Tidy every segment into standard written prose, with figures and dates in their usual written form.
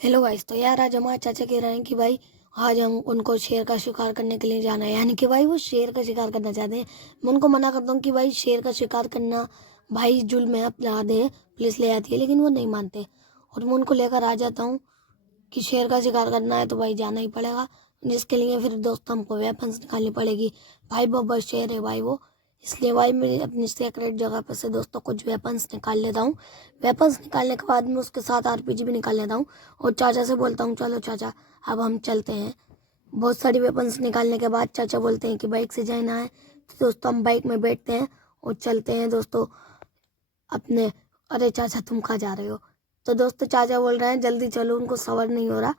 Hello guys. तो यार आज हमारे चाचा कह रहे हैं कि भाई आज हम उनको शेर का शिकार करने के लिए जाना है, यानी कि भाई वो शेर का शिकार करना चाहते हैं। मैं उनको मना करता हूँ कि भाई शेर का शिकार करना भाई जुल्म है, आप ला दें, पुलिस ले आती है, लेकिन वो नहीं मानते। और मैं उनको लेकर आ जाता हूँ कि शेर का शिकार करना है तो भाई जाना ही पड़ेगा, जिसके लिए फिर दोस्त हमको वेपन्स निकालनी पड़ेगी। भाई बहुत बड़ा शेर है भाई वो, इसलिए भाई मैं अपनी सेक्रेट जगह पर से दोस्तों कुछ वेपन्स निकाल लेता हूँ। वेपन्स निकालने के बाद में उसके साथ आरपीजी भी निकाल लेता हूँ और चाचा से बोलता हूँ चलो चाचा अब हम चलते हैं। बहुत सारी वेपन्स निकालने के बाद चाचा बोलते हैं कि बाइक से जाना है, तो दोस्तों हम बाइक में बैठते हैं और चलते हैं दोस्तों अपने। अरे चाचा तुम कहाँ जा रहे हो? तो दोस्तों चाचा बोल रहे हैं जल्दी चलो, उनको सबर नहीं हो रहा,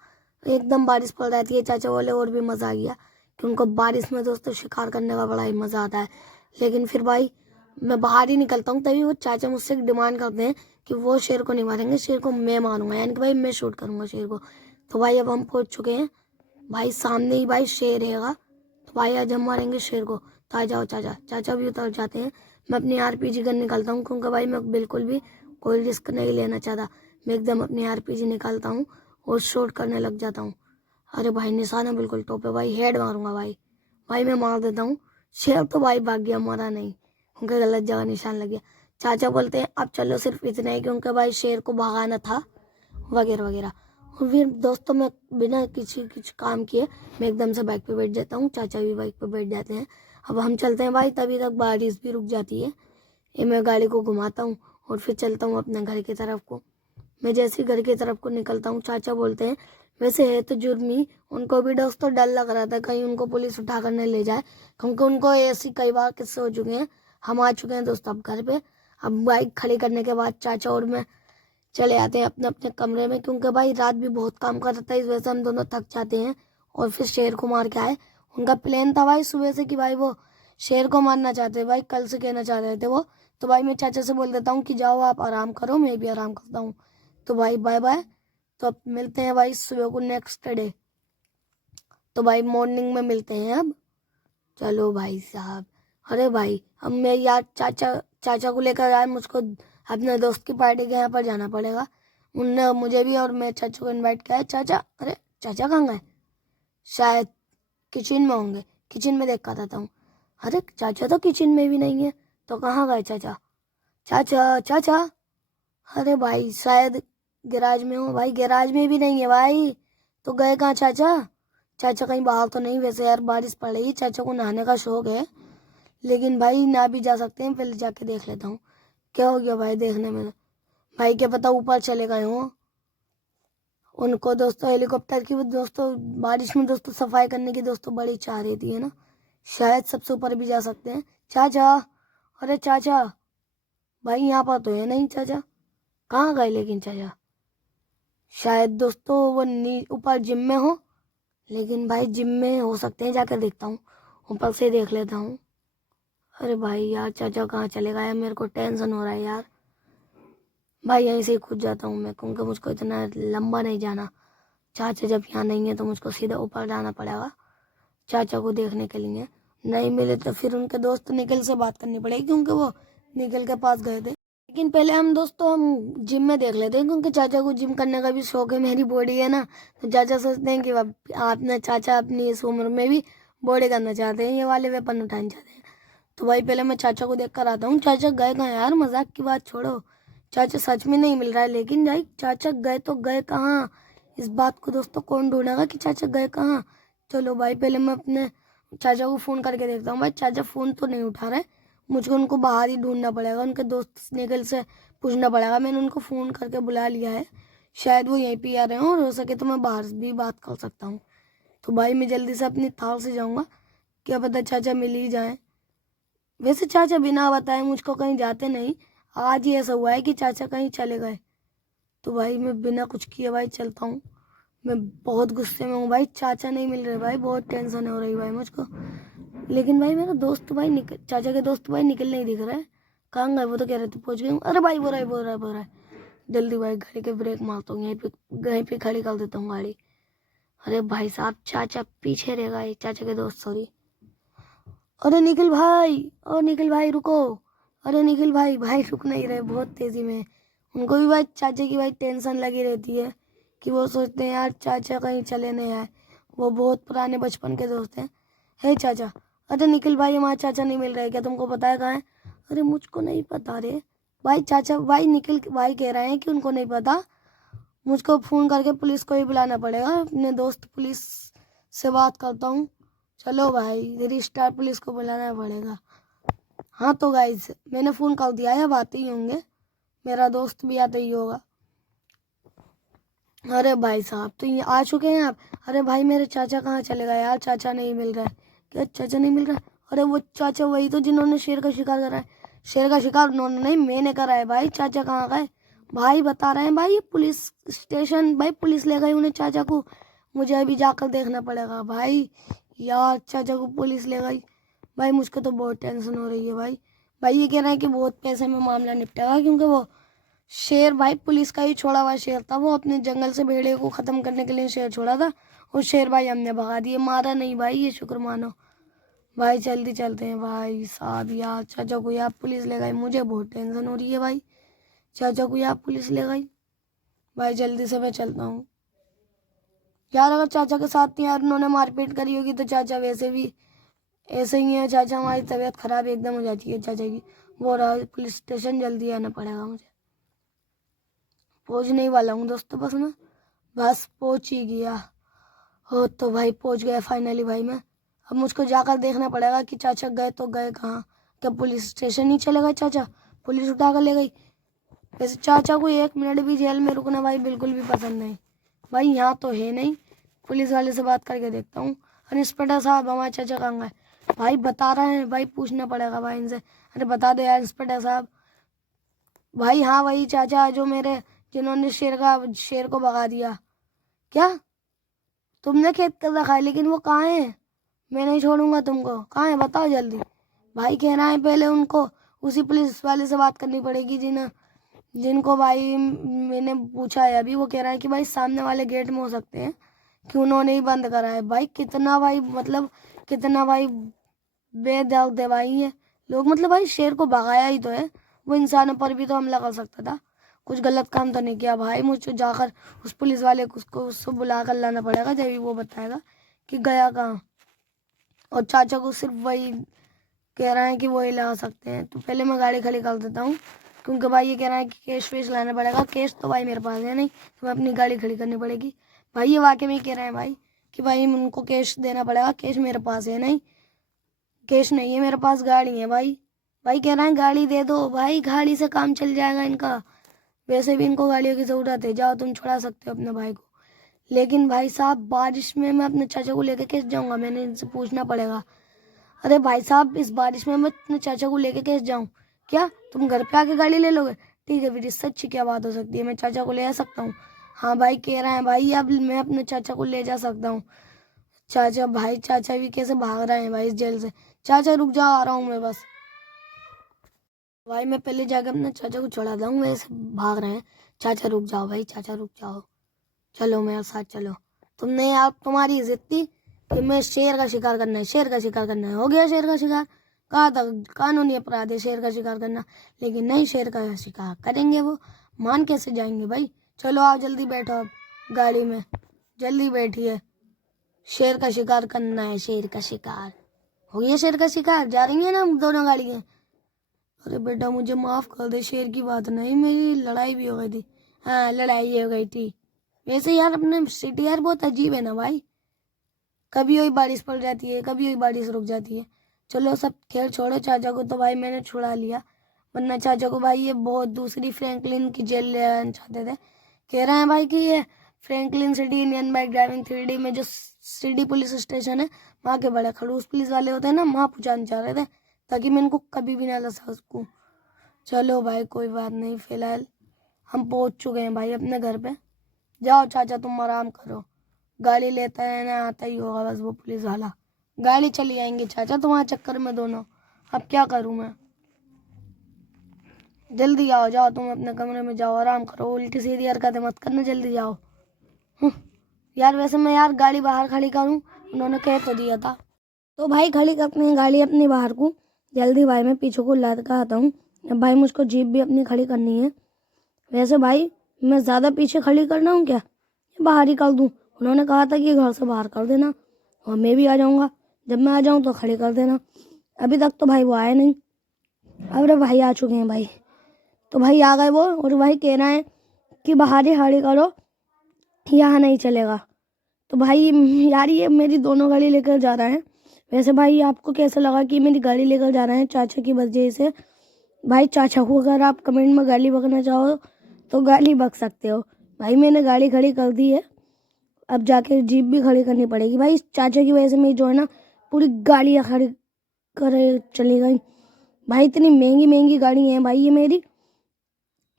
एकदम बारिश पड़ रही थी। चाचा बोले और भी मज़ा आ गया कि उनको बारिश में दोस्तों शिकार करने का बड़ा ही मज़ा आता है। लेकिन फिर भाई मैं बाहर ही निकलता हूँ, तभी वो चाचा मुझसे डिमांड करते हैं कि वो शेर को नहीं मारेंगे, शेर को मैं मारूंगा, यानी कि भाई मैं शूट करूंगा शेर को। तो भाई अब हम पहुंच चुके हैं, भाई सामने ही भाई शेर रहेगा, तो भाई आज हम मारेंगे शेर को। तो आ जाओ चाचा। चाचा भी उतर जाते हैं। मैं अपनी आरपीजी गन निकालता हूँ क्योंकि भाई मैं बिल्कुल भी कोई रिस्क नहीं लेना चाहता। मैं एकदम अपनी आरपीजी निकालता हूँ और शूट करने लग जाता हूँ। अरे भाई निशाना बिल्कुल टॉप है भाई, हेड मारूंगा भाई। भाई मैं मार देता हूँ। शेर तो भाई भाग गया, मरा नहीं, उनके गलत जगह निशान लग गया। चाचा बोलते हैं अब चलो सिर्फ इतना ही, क्योंकि भाई शेर को भगाना था वगैरह वगैरह। और फिर दोस्तों मैं बिना किसी कुछ काम किए मैं एकदम से बाइक पे बैठ जाता हूँ, चाचा भी बाइक पे बैठ जाते हैं। अब हम चलते हैं भाई, तभी तक बारिश भी रुक जाती है। ये मैं गाड़ी को घुमाता हूँ और फिर चलता हूँ अपने घर की तरफ को। मैं जैसे ही घर की तरफ को निकलता हूँ चाचा बोलते हैं वैसे है तो जुर्मी, उनको भी दोस्तों डर लग रहा था कहीं उनको पुलिस उठा कर नहीं ले जाए, क्योंकि उनको ऐसी कई बार किस्से हो चुके हैं। हम आ चुके हैं दोस्तों अब घर पे। अब बाइक खड़ी करने के बाद चाचा और मैं चले आते हैं अपने अपने कमरे में, क्योंकि भाई रात भी बहुत काम कर रहा था, इस वजह से हम दोनों थक जाते हैं। और फिर शेर को मार के आए। उनका प्लान था भाई सुबह से कि भाई वो शेर को मारना चाहते भाई, कल से कहना चाह रहे थे वो। तो भाई मैं चाचा से बोल देता हूँ कि जाओ आप आराम करो, मैं भी आराम करता हूँ। तो भाई बाय बाय। तो अब मिलते हैं भाई सुबह को नेक्स्ट डे। तो भाई मॉर्निंग में मिलते हैं अब। चलो भाई साहब। अरे भाई अब मैं यार चाचा चाचा को लेकर यार मुझको अपने दोस्त की पार्टी के यहाँ पर जाना पड़ेगा। उनने मुझे भी और मैं चाचा को इनवाइट किया है। चाचा, अरे चाचा कहाँ गए? शायद किचन में होंगे, किचन में देख कर आता हूँ। अरे चाचा तो किचन में भी नहीं है, तो कहाँ गए चाचा? चाचा चाचा। अरे भाई शायद गैराज में हो। भाई गैराज में भी नहीं है भाई, तो गए कहाँ चाचा? चाचा कहीं बाहर तो नहीं? वैसे यार बारिश पड़ रही है, चाचा को नहाने का शौक है, लेकिन भाई ना भी जा सकते हैं, पहले जाके देख लेता हूँ क्या हो गया भाई देखने में। भाई क्या पता ऊपर चले गए हो। उनको दोस्तों हेलीकॉप्टर की वो दोस्तों बारिश में दोस्तों सफाई करने की दोस्तों बड़ी चाह रहती है ना, शायद सबसे ऊपर भी जा सकते हैं। चाचा, अरे चाचा। भाई यहाँ पर तो है नहीं चाचा, कहाँ गए लेकिन चाचा? शायद दोस्तों वो ऊपर जिम में हो, लेकिन भाई जिम में हो सकते हैं, जाकर देखता हूँ, ऊपर से देख लेता हूँ। अरे भाई यार चाचा कहाँ चले गए, मेरे को टेंशन हो रहा है यार। भाई यहीं से ही कूद जाता हूँ मैं, क्योंकि मुझको इतना लंबा नहीं जाना। चाचा जब यहाँ नहीं है तो मुझको सीधा ऊपर जाना पड़ेगा चाचा को देखने के लिए। नहीं मिले तो फिर उनके दोस्त निखिल से बात करनी पड़ेगी, क्योंकि वो निखिल के पास गए थे। लेकिन पहले हम दोस्तों हम जिम में देख लेते हैं, क्योंकि चाचा को जिम करने का भी शौक है, मेरी बॉडी है ना, तो चाचा सोचते हैं कि आपने चाचा अपनी इस उम्र में भी बॉडी करना चाहते हैं, ये वाले वेपन उठाना चाहते हैं। तो भाई पहले मैं चाचा को देख कर आता हूँ। चाचा गए कहाँ यार? मजाक की बात छोड़ो, चाचा सच में नहीं मिल रहा है। लेकिन भाई चाचा गए तो गए कहाँ? इस बात को दोस्तों कौन ढूंढेगा कि चाचा गए कहाँ? चलो भाई पहले मैं अपने चाचा को फ़ोन करके देखता हूँ। भाई चाचा फ़ोन तो नहीं उठा रहे, मुझको उनको बाहर ही ढूंढना पड़ेगा, उनके दोस्त निकल से पूछना पड़ेगा। मैंने उनको फ़ोन करके बुला लिया है, शायद वो यहीं पे आ रहे हो, और हो सके तो मैं बाहर भी बात कर सकता हूँ। तो भाई मैं जल्दी से अपनी थाल से जाऊँगा, क्या पता चाचा मिल ही जाए। वैसे चाचा बिना बताए मुझको कहीं जाते नहीं, आज ही ऐसा हुआ है कि चाचा कहीं चले गए। तो भाई मैं बिना कुछ किए भाई चलता हूँ। मैं बहुत गुस्से में हूँ भाई, चाचा नहीं मिल रहे भाई, बहुत टेंशन हो रही भाई मुझको। लेकिन भाई मेरा दोस्त भाई निकल, चाचा के दोस्त भाई निकल नहीं दिख रहा है, कहाँ गए? वो तो कह रहे थे पहुँच गए हूँ। अरे भाई बोल रहा है। जल्दी भाई गाड़ी के ब्रेक मारता हूँ, यहीं पे खड़ी कर देता हूँ गाड़ी। अरे भाई साहब चाचा पीछे रह गए, चाचा के दोस्त सॉरी। अरे निखिल भाई, और निखिल भाई रुको। अरे निखिल भाई, भाई रुक नहीं रहे बहुत तेजी में। उनको भी भाई चाचा की भाई टेंशन लगी रहती है कि वो सोचते हैं यार चाचा कहीं चले नहीं आए, वो बहुत पुराने बचपन के दोस्त हैं। हे चाचा, अरे निखिल भाई हमारे चाचा नहीं मिल रहे, क्या तुमको पता है कहाँ है? अरे मुझको नहीं पता रे भाई। चाचा भाई निखिल भाई कह रहे हैं कि उनको नहीं पता, मुझको फ़ोन करके पुलिस को ही बुलाना पड़ेगा, अपने दोस्त पुलिस से बात करता हूँ। चलो भाई रिस्टार पुलिस को बुलाना पड़ेगा। हाँ तो गाइस मैंने फ़ोन कर दिया है, अब आते ही होंगे, मेरा दोस्त भी आता ही होगा। अरे भाई साहब तो ये आ चुके हैं आप। अरे भाई मेरे चाचा कहाँ चले गए यार, चाचा नहीं मिल रहा है। क्या चाचा नहीं मिल रहा है? अरे वो चाचा वही तो जिन्होंने शेर का शिकार करा है। शेर का शिकार उन्होंने नहीं, मैंने करा है भाई। चाचा कहाँ गए भाई? बता रहे हैं भाई पुलिस स्टेशन, भाई पुलिस ले गई उन्हें चाचा को। मुझे अभी जाकर देखना पड़ेगा भाई। यार चाचा को पुलिस ले गई भाई, मुझको तो बहुत टेंशन हो रही है भाई। भाई ये कह रहे हैं कि बहुत पैसे में मामला निपटेगा, क्योंकि वो शेर भाई पुलिस का ही छोड़ा हुआ शेर था, वो अपने जंगल से भेड़िए को ख़त्म करने के लिए शेर छोड़ा था। और शेर भाई हमने भगा दिए, मारा नहीं भाई, ये शुक्र मानो भाई। जल्दी चलते हैं भाई साहब। यार चाचा को यार पुलिस ले गई, मुझे बहुत टेंशन हो रही है भाई। चाचा को यार पुलिस ले गई भाई, जल्दी से मैं चलता हूँ यार। अगर चाचा के साथ यार उन्होंने मारपीट करी होगी तो चाचा वैसे भी ऐसे ही है। चाचा हमारी तबीयत खराब एकदम हो जाती है चाचा की। वो रहा पुलिस स्टेशन, जल्दी आना पड़ेगा मुझे। पहुंचने ही वाला हूँ दोस्तों, बस पहुंच ही गया हो तो भाई, पहुंच गया फाइनली भाई मैं। अब मुझको जाकर देखना पड़ेगा कि चाचा गए तो गए कहाँ। क्या पुलिस स्टेशन ही चले गए चाचा? पुलिस उठा कर ले गई। वैसे चाचा को 1 मिनट भी जेल में रुकना भाई बिल्कुल भी पसंद नहीं भाई। यहाँ तो है नहीं, पुलिस वाले से बात करके देखता हूँ। इंस्पेक्टर साहब हमारे चाचा कहाँ गए? भाई बता रहे हैं भाई, पूछना पड़ेगा भाई इनसे। अरे बता दो यार इंस्पेक्टर साहब। भाई हाँ वही चाचा जो मेरे, जिन्होंने शेर को भगा दिया। क्या तुमने खेत कर रखा है? लेकिन वो कहाँ है? मैं नहीं छोड़ूंगा तुमको, कहाँ है बताओ जल्दी। भाई कह रहा है पहले उनको उसी पुलिस वाले से बात करनी पड़ेगी जिनको भाई मैंने पूछा है अभी। वो कह रहा है कि भाई सामने वाले गेट में हो सकते हैं, कि उन्होंने ही बंद करा है। भाई कितना भाई मतलब कितना भाई बेदर्द है भाई ये लोग। मतलब भाई शेर को भगाया ही तो है, वो इंसानों पर भी तो हमला कर सकता था, कुछ गलत काम तो नहीं किया भाई। मुझे जाकर उस पुलिस वाले को उसको बुला कर लाना पड़ेगा, जब वो बताएगा कि गया कहाँ। और चाचा को सिर्फ वही कह रहा है कि वही ला सकते हैं। तो पहले मैं गाड़ी खड़ी कर देता हूँ, क्योंकि भाई ये कह रहा है कि कैश वेश लाना पड़ेगा। कैश तो भाई मेरे पास है नहीं, तो मैं अपनी गाड़ी खड़ी करनी पड़ेगी। भाई ये वाकई में कह रहे हैं भाई कि भाई उनको कैश देना पड़ेगा। कैश मेरे पास है नहीं, कैश नहीं है मेरे पास, गाड़ी है भाई। भाई कह रहे हैं गाड़ी दे दो भाई, गाड़ी से काम चल जाएगा इनका। वैसे भी इनको गाड़ियों की ज़रूरत है, जाओ तुम छुड़ा सकते हो अपने भाई को। लेकिन भाई साहब बारिश में मैं अपने चाचा को लेकर कैसे जाऊँगा? मैंने इनसे पूछना पड़ेगा। अरे भाई साहब इस बारिश में मैं अपने चाचा को लेके कैसे जाऊँ? क्या तुम घर पे आके गाड़ी ले लोगे? ठीक है फिर, इससे अच्छी क्या बात हो सकती है, मैं चाचा को ले आ सकता हूँ। हाँ भाई कह रहे हैं भाई अब मैं अपने चाचा को ले जा सकता हूँ। चाचा भाई चाचा भी कैसे भाग रहे हैं भाई इस जेल से। चाचा रुक जाओ, आ रहा हूँ मैं बस। भाई मैं पहले जाकर अपने चाचा को छोड़ा दूँ, वैसे भाग रहे हैं। चाचा रुक जाओ भाई, चाचा रुक जाओ, चलो मेरे साथ चलो। तुमने यार तुम्हारी इज्जत थी कि मैं शेर का शिकार करना है, शेर का शिकार करना है, हो गया शेर का शिकार। कहा था कानूनी अपराध है शेर का शिकार करना, लेकिन नहीं शेर का शिकार करेंगे वो। मान कैसे जाएंगे भाई? चलो आप जल्दी बैठो, अब गाड़ी में जल्दी बैठिए। शेर का शिकार करना है, शेर का शिकार। हो गया शेर का शिकार, जा रही है ना दोनों गाड़ियाँ। अरे बेटा मुझे माफ़ कर दे, शेर की बात नहीं, मेरी लड़ाई भी हो गई थी। हाँ लड़ाई हो गई थी। वैसे यार अपने सिटी यार बहुत अजीब है ना भाई, कभी वही बारिश पड़ जाती है, कभी वही बारिश रुक जाती है। चलो सब खेल छोड़ो, चाचा को तो भाई मैंने छुड़ा लिया, वरना चाचा को भाई ये बहुत दूसरी फ्रैंकलिन की जेल ले जाना चाहते थे। कह रहे हैं भाई कि ये Franklin city Indian bike driving 3D में जो सिटी पुलिस स्टेशन है, वहाँ के बड़े खड़ूस पुलिस वाले होते हैं ना, वहाँ पहुँचाना चाह रहे थे, ताकि मैं इनको कभी भी ना लगा सकूँ। चलो भाई कोई बात नहीं, फिलहाल हम पहुँच चुके हैं भाई अपने घर पे। जाओ चाचा तुम आराम करो, गाड़ी लेता है ना आता ही होगा बस वो पुलिस वाला। गाड़ी चली आएंगे चाचा तुम्हारे चक्कर में दोनों, अब क्या करूं मैं। जल्दी आओ, जाओ तुम अपने कमरे में जाओ, आराम करो, उल्टी सीधी हरकतें मत करना, जल्दी जाओ। यार वैसे मैं यार गाड़ी बाहर खड़ी करूं, उन्होंने कह तो दिया था। तो भाई खड़ी करते हैं गाड़ी अपनी बाहर को, जल्दी भाई मैं पीछे को लटका आता हूँ। भाई मुझको जीप भी अपनी खड़ी करनी है। वैसे भाई मैं ज़्यादा पीछे खड़ी करना हूँ क्या? बाहर ही कर दूँ। उन्होंने कहा था कि घर से बाहर कर देना और मैं भी आ जाऊँगा, जब मैं आ जाऊँ तो खड़े कर देना। अभी तक तो भाई वो आए नहीं। अब भाई आ चुके हैं भाई, तो भाई आ गए वो, और भाई कह रहे हैं कि बाहर ही खड़ी करो, यहाँ नहीं चलेगा। तो भाई यार ये मेरी दोनों गाड़ी लेकर जा रहे हैं। वैसे भाई आपको कैसा लगा कि मेरी गाड़ी लेकर जा रहे हैं चाचा की वजह से? भाई चाचा को अगर आप कमेंट में गाली बकना चाहो तो गाली बक सकते हो। भाई मैंने गाड़ी खड़ी कर दी है, अब जाके जीप भी खड़ी करनी पड़ेगी। भाई इस चाचा की वजह से मेरी जो है ना पूरी गाड़ियाँ खड़ी कर चली गई। भाई इतनी महंगी महंगी गाड़ी है भाई ये मेरी,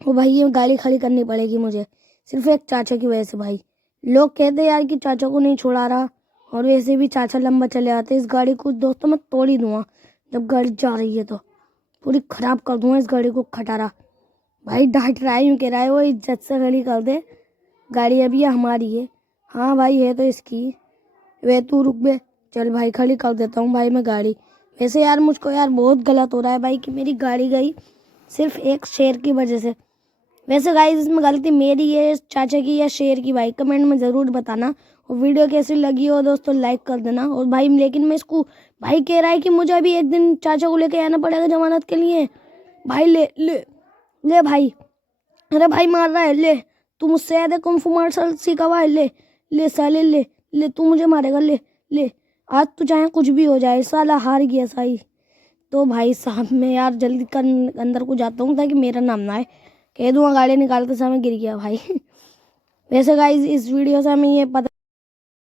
वो भाई ये गाड़ी खड़ी करनी पड़ेगी मुझे सिर्फ एक चाचा की वजह से। भाई लोग कहते यार कि चाचा को नहीं छोड़ा रहा, और वैसे भी चाचा लंबा चले आते। इस गाड़ी को दोस्तों मैं तोड़ ही दूंगा, जब गाड़ी जा रही है तो पूरी खराब कर दूंगा इस गाड़ी को, खटारा। भाई डांट रहा है, यूँ कह रहा है वो इज्जत से खड़ी कर दे, गाड़ी अभी ये हमारी है। हाँ भाई है तो इसकी, वे तू रुक बे, चल भाई खड़ी कर देता हूँ भाई मैं गाड़ी। वैसे यार मुझको यार बहुत गलत हो रहा है भाई कि मेरी गाड़ी गई सिर्फ एक शेर की वजह से। वैसे गाइस इसमें गलती मेरी है, चाचा की या शेर की? भाई कमेंट में ज़रूर बताना। और वीडियो कैसी लगी हो दोस्तों लाइक कर देना। और भाई लेकिन मैं इसको, भाई कह रहा है कि मुझे अभी एक दिन चाचा को लेके आना पड़ेगा जमानत के लिए। भाई ले ले ले भाई, अरे भाई मार रहा है, ले तू मुझसे ज़्यादा कुंफू मार्शल सीखा हुआ है, ले ले साले ले ले, तू मुझे मारेगा, ले ले, आज तू चाहे कुछ भी हो जाए, साला हार गया साई। तो भाई साहब मैं यार जल्दी कर अंदर को जाता हूँ ताकि मेरा नाम ना आए, कह दूँगा गाड़ी निकालते समय गिर गया भाई। वैसे गाइस इस वीडियो से हमें ये पता